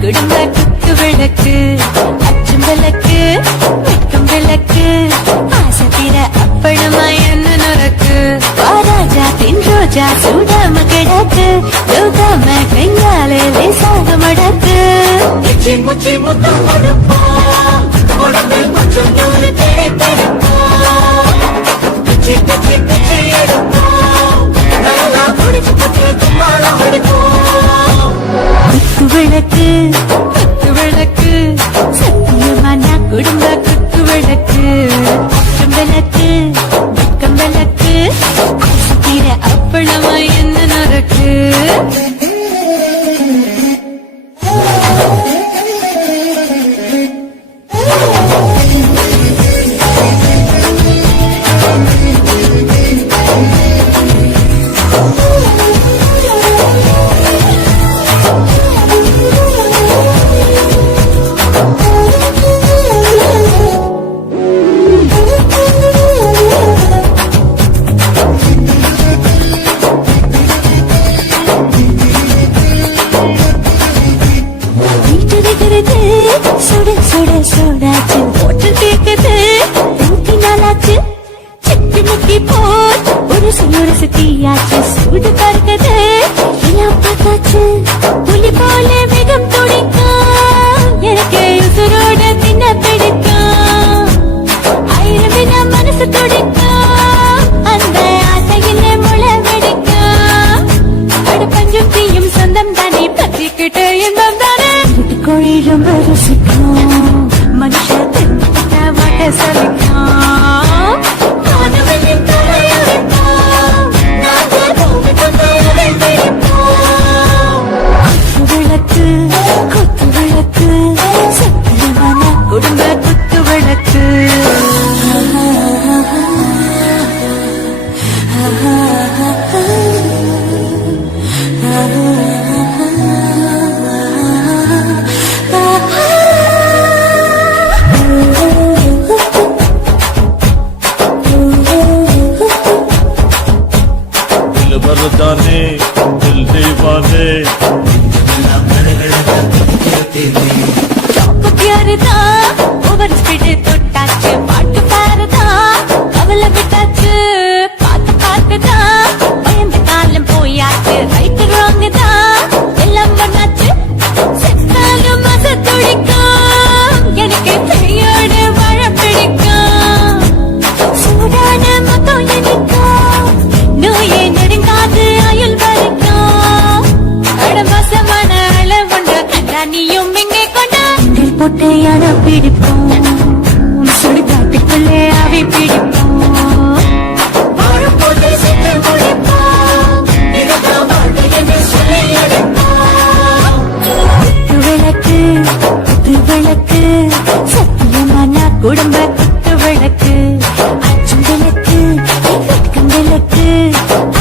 குடும்ப குத்து விளக்கு அச்சும் விளக்கு வெட்டும் விளக்கு ஆசத்திர அப்பளமா என்ன நொறக்கு ராஜா தின் ரோஜா சூடாம கிடக்கு யோகாம கையாலே லேசாக மடக்கு முச்சி முத்தம் கொடுப்போம் உடம்பில் கொஞ்சம் நூறு தேய்ப்பெடுப்போம் பிச்சி பிச்சி பிச்சி எடுப்போம் நல்லா குடிச்சு பத்து தும்பாலம் எடுப்போம் விளக்கு குத்து விளக்கு சத்தியமான குடும்ப குத்து விளக்கு அச்சம் விளக்கு வெட்கம் விளக்கு ஆசத்திர அப்பளமா என்ன நொறக்கு சுட சுட சுடாச்சு போட்டு கேக்குது ஊட்டி நாளாச்சு சிட்டு முக்கி போச்சு ஒரு சுத்தியாச்சு சூடு பறக்குது எல்லாம் பார்த்தாச்சு புலி போல வேகம் துடிக்கும் எனக்கு உசுரோட தின்ன பிடிக்கும் ஆயிரம் வினா மனசு துடிக்கும் அந்த ஆசையிலே முளை வெடிக்கும் அட பஞ்சும் தீயும் சொந்தம் தானே பற்றிக்கிட்டு இன்பம் தானே கோழி ரொம்ப ருசிக்கும் மனுஷ வாட்ட சலிக்கும் காதவனின் தலையடிப்போம் நாங்கள் பூமி கொண்டவரை பிடிப்போம் விளக்கு குத்து விளக்கு சத்தியமான குடும்ப குத்து விளக்கு जाने दिल दीवाने प्यार था ओवर स्पीड தொட்டாச்சு பாட்டு பாருதா கவலை விட்டாச்சு பார்த்து பார்த்துதா பயந்த காலம் போயாச்சு ரைட் ராங் தான் எல்லாம் பண்ணாச்சு செத்தாலும் மச துடிக்கும் எனக்கு பெரியோடு வாழ பிடிக்கும் சூடான மொத்தம் எனக்கும் நோயே நெடுங்காது அயல் வரைக்கும் அடமசமான அளவுண்ட கண்டா நீயும் இங்கே கொண்டா போட்டு அட பிடிப்போம் சுடுகாட்டுக்குள்ளே அவை பிடிப்போம் வாழப்போட்டு சென்று முடிப்போம் இதுதான் வாழ்க்கை என்று சொல்லி எடுப்போம் குத்து விளக்கு குத்து விளக்கு சத்தியமான குடும்ப குத்து விளக்கு அச்சும் விளக்கு வெட்கம் விளக்கு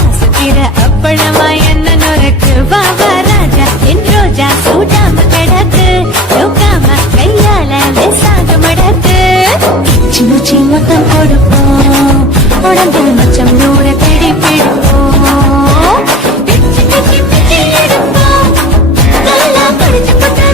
ஆசத்திர அப்பளமா என்ன நொறக்கு வா ராஜா என் ரோஜா சூடாம கிடக்கு யோகாம கையால லேசாக மடக்கு சின்ன சின்ன மொத்தம் கொடுப்போம் உடம்பில் மச்சம் நூறு பிடி பிடிப்போம் பிச்சி பிச்சி பிச்சி எடுப்போம் நல்லா படிச்சு பட்டு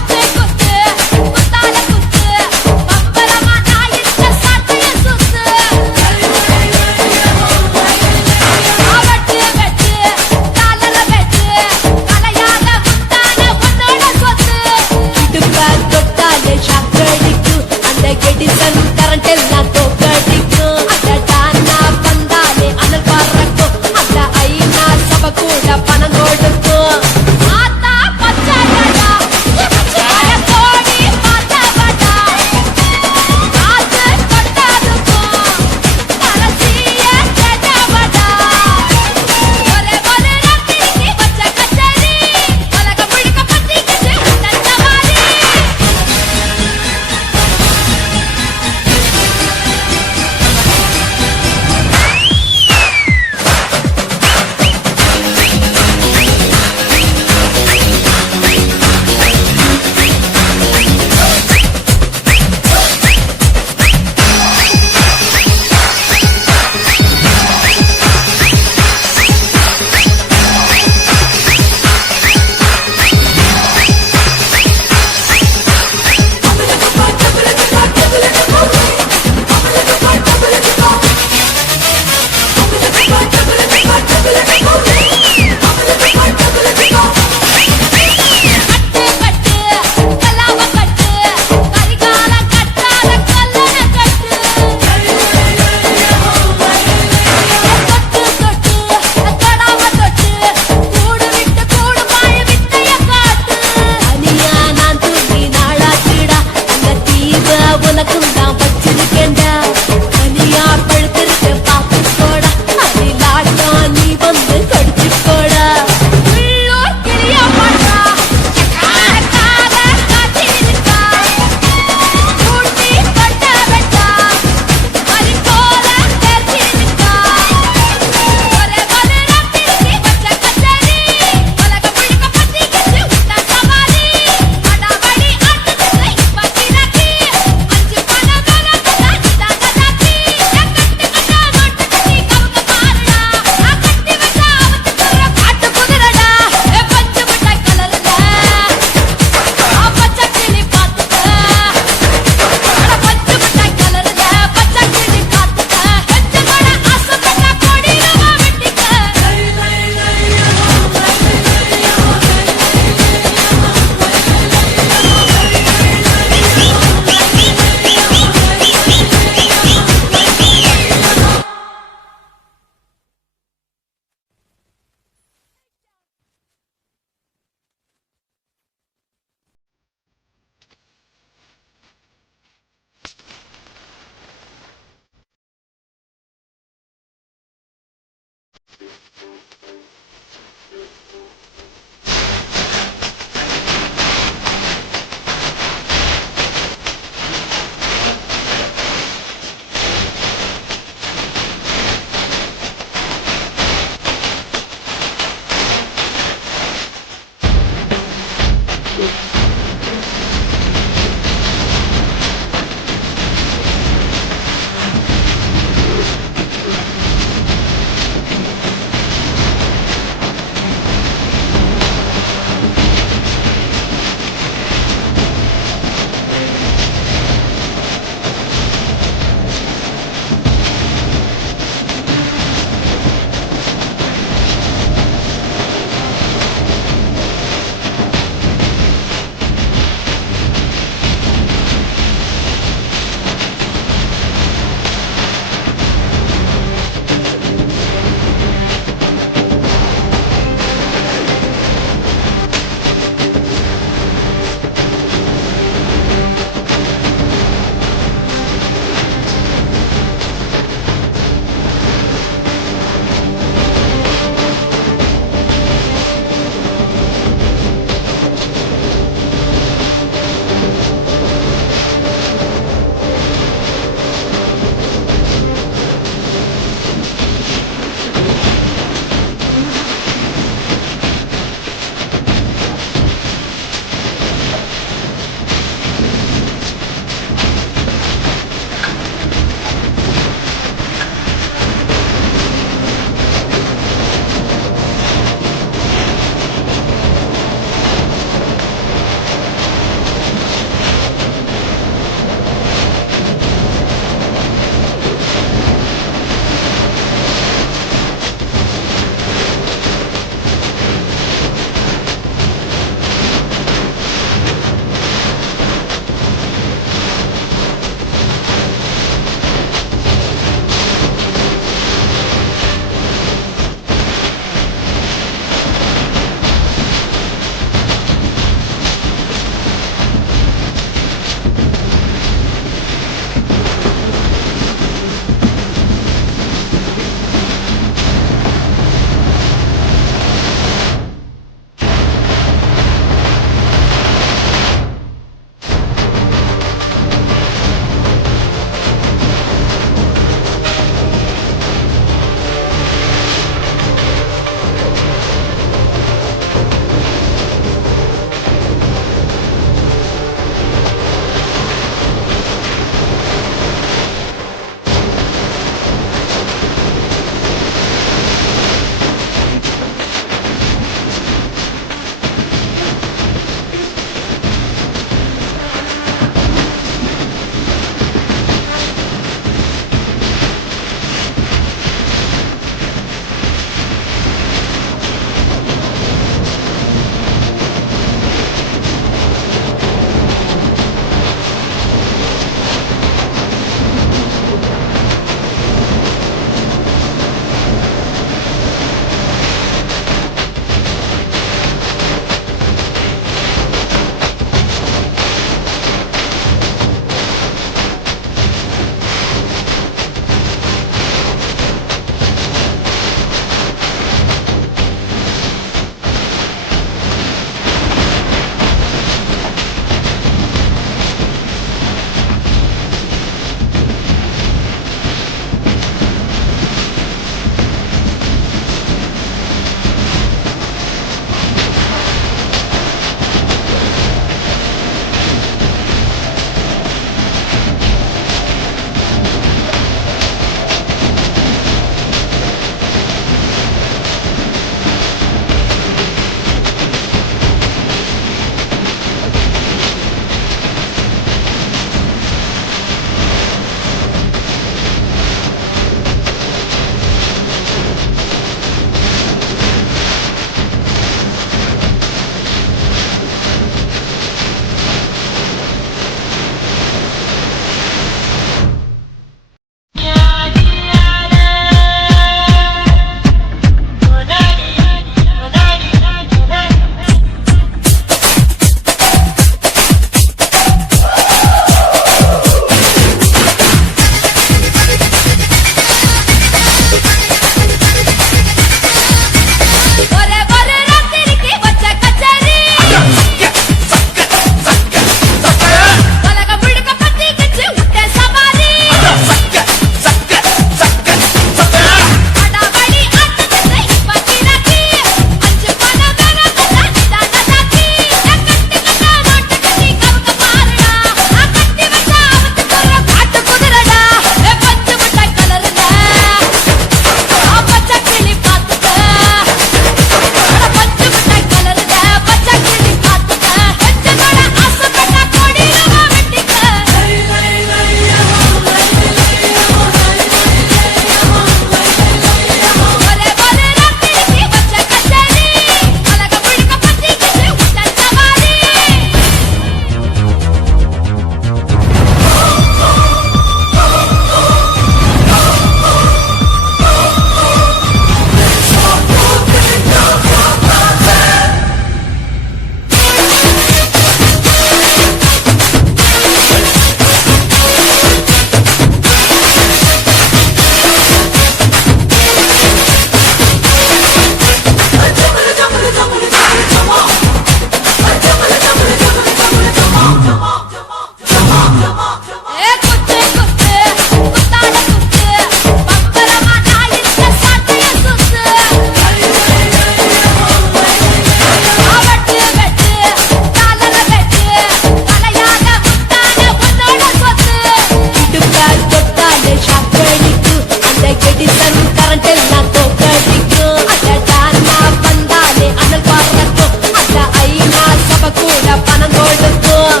அந்த எடிசன் கரண்ட் எல்லாம் தோக்கடிக்கும் அடடா நான் வந்தாலே அனல் பறக்கும் அந்த ஐநா சபை கூட பணம் கொடுக்கும்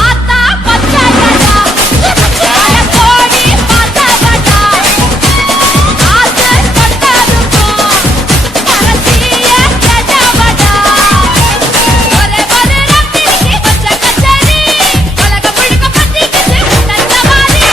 ஆத்தா பச்சாடா கோடி பாத்தாடா ஆசை கொண்டாடுக்கும் அரசிய கேட்டவடா ஒரே ஒரே ராத்திரிக்கு வச்ச கச்சேரி உலக முழுக்க பத்திக்கிச்சு உண்டந்த மாதிரி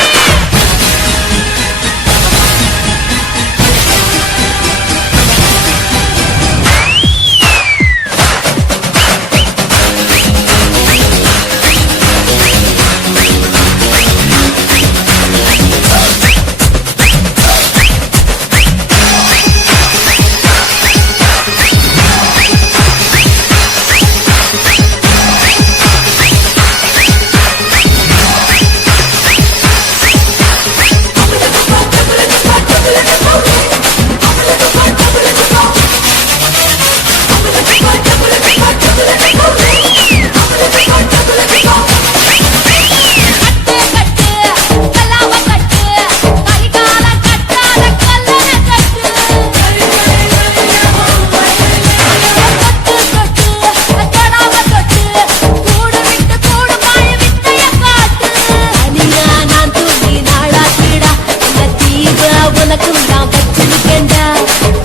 உனக்கும் நான் வச்சிருக்கேன்டா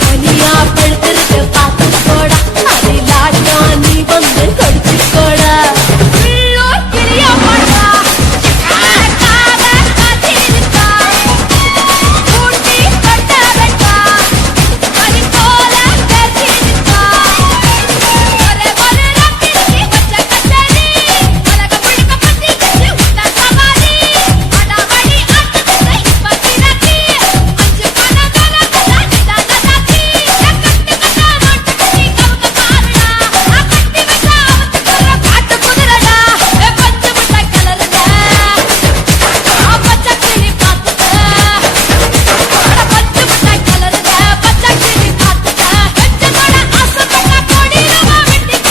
தனியா பழுத்திருக்கு பார்த்து போடா அதிலாட்டம் நீ வந்து கடிச்சு போடா கிளியா பாட்டா காத்திருக்கா கூட்டி கட்ட வெட்டா கனி போல பேசிருக்கா ஒரே ஒரே ராத்திரிக்கு வச்ச கச்சேரி உலக முழுக்க பத்திக்கிச்சு உண்டா சவாரி அடாவடி ஆட்டத்துக்கு இப்ப தினத்தி அஞ்சு பணம் கணக்குல நிதான தாத்தி கட்டு கட்டா நோட்டு கட்டி கவுக்க பாருடா கட்டி வச்சா அவத்துக்குற காட்டு குதிரடா பச்சை முட்டை கலருல பச்சை கிளி பார்த்துக்க பச்சை முட்டை கலருல பச்சை கிளி பார்த்துக்க வெச்சதோட ஆசைப்பட்ட கோடி ரூபா வெட்டிக்க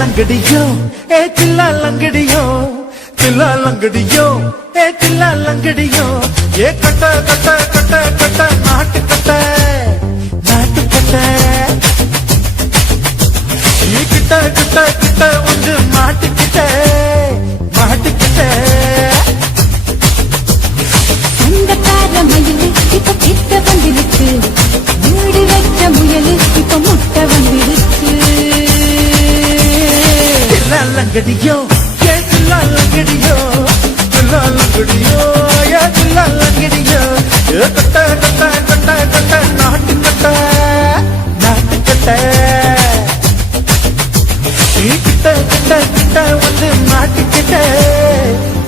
லங்கடியோ லங்கடியோ லங்கடியோ லங்கடியோ கட்ட கட்ட கட்ட கட்ட நாட்டு கட்ட நாட்டு கட்ட கிட்ட கிட்ட கிட்ட வந்து மாட்டுக்கிட்ட மாட்டுக்கிட்ட சொந்தக்கார மயிலு இப்ப கிட்ட வந்துடுச்சு மூடி வச்ச முயலு இப்ப முட்டை வந்துடுச்சு லங்கடியோ லங்கடியோ லங்கடியோ லங்கடியோ கட்ட கட்ட கட்ட கட்ட நாட்டு கட்ட நாட்டு கட்ட கிட்ட கிட்ட கிட்ட வந்து மாட்டிக்கிட்ட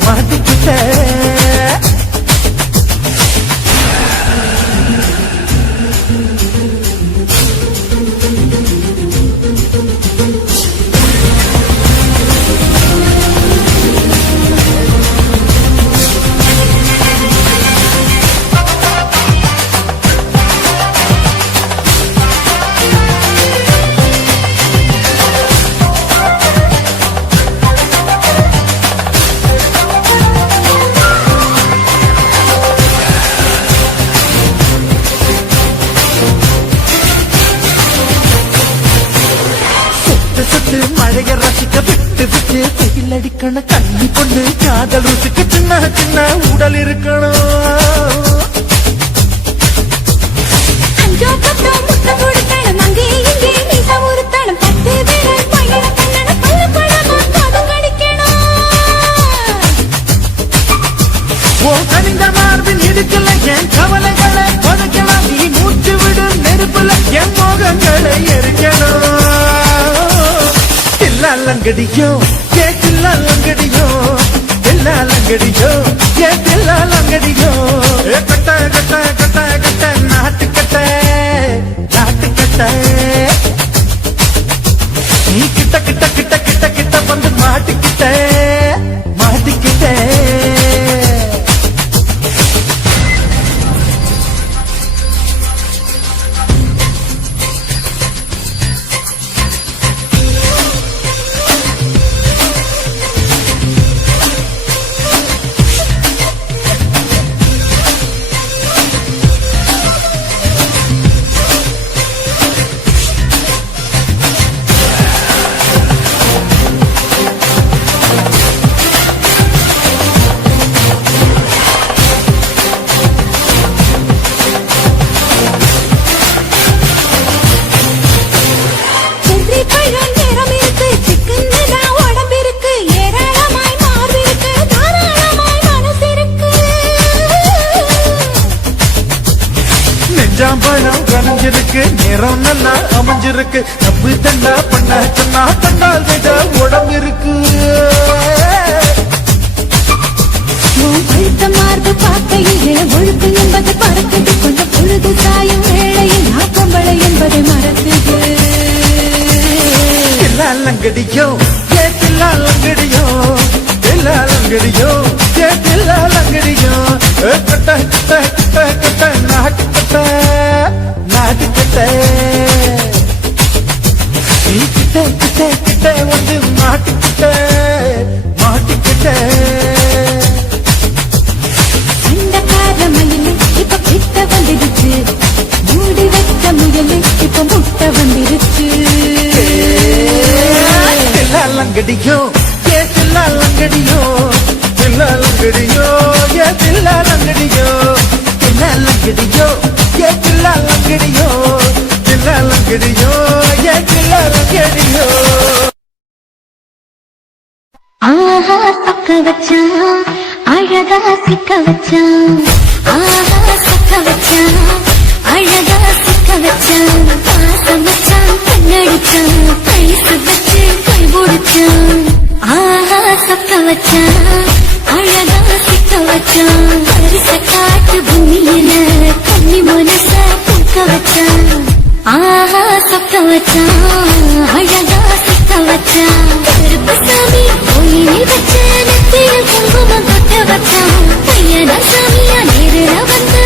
மாட்டிக்கிட்ட மழைய ரசிக்க விட்டு விட்டு வெயில் அடிக்கணும் கண்ணி பொண்ணு காதல் ருசிக்கு சின்ன சின்ன உடல் இருக்கணும் அஞ்சோ பத்தோ முட்டை கொடுக்கணும் அங்கே இங்கே மீச உறுத்தணும் 10 விரல் பயிர கண்ணன பல்ல பழமா காதும் கடிக்கணும் ஓ கனிந்தர் மார்பின் இடுக்கல என் கவலைகளை புதைக்கலாம் நீ மூச்சு விடு நெருப்புல என் மோகங்களை எரிக்கணும் தில்லாலங்கடியோ ஏ தில்லாலங்கடியோ தில்லாலங்கடியோ ஏ தில்லாலங்கடியோ கட்ட கட்ட கட்ட கட்ட நாட்டுக்கட்ட நாட்டுக்கட்ட நீ கிட்ட கிட்ட கிட்ட கிட்ட கிட்ட வந்து மாட்டிக்கிட்ட மாட்டிக்கிட்ட சென்றி பழம் நிறம் இருக்கு சிக்கன் உடம்பிருக்கு ஏராளமாய் மார்பிருக்கு தாராளமாய் மனசிருக்கு நெஞ்சாம்பழம் கனஞ்சிருக்கு நிறம் நல்லா அமைஞ்சிருக்கு தப்பு தண்டா பண்ண சொன்னா தண்டால் விட உடம்பு இருக்கு உன் பழுத்த மார்பு பார்க்கையில் ஒழுக்கு என்பது பறக்குது கொஞ்சம் பொழுது சாயும் வேளையில் நாப்பம்பளை என்பதை மறக்குது தில்லாலங்கடியோ ஏ தில்லாலங்கடியோ தில்லாலங்கடியோ ஏ தில்லாலங்கடியோ கட்ட கட்ட கட்ட கட்ட நாட்டுக்கட்ட நாட்டுக்கட்ட நீ கிட்ட கிட்ட கிட்ட வந்து மாட்டிக்கிட்ட மாட்டிக்கிட்ட சண்டக்கார மயில் இப்ப கிட்ட வந்துடுச்சு மூடி வச்ச முயல் இப்ப முட்டை வந்துருச்சு தில்லாலங்கடியோ ஏ தில்லாலங்கடியோ தில்லாலங்கடியோ ஏ தில்லாலங்கடியோ தில்லாலங்கடியோ ஏ தில்லாலங்கடியோ தில்லாலங்கடியோ ஏ தில்லாலங்கடியோ ஆஹா சொக்க வச்சான் அழகா சிக்க வச்சான் ஆஹா சொக்க வச்சான் அழகா சிக்க வச்சான் பாசம் வச்சான் கண்ணடிச்சான் கைசு வச்சு கை பிடிச்சான் ஆஹா சொக்க வச்சான் அழகா சிக்க வச்சான் பரிச காட்டு பூமியில கன்னி மனச பூக்க வச்சான் ஆஹா சொக்க வச்சான் அழகா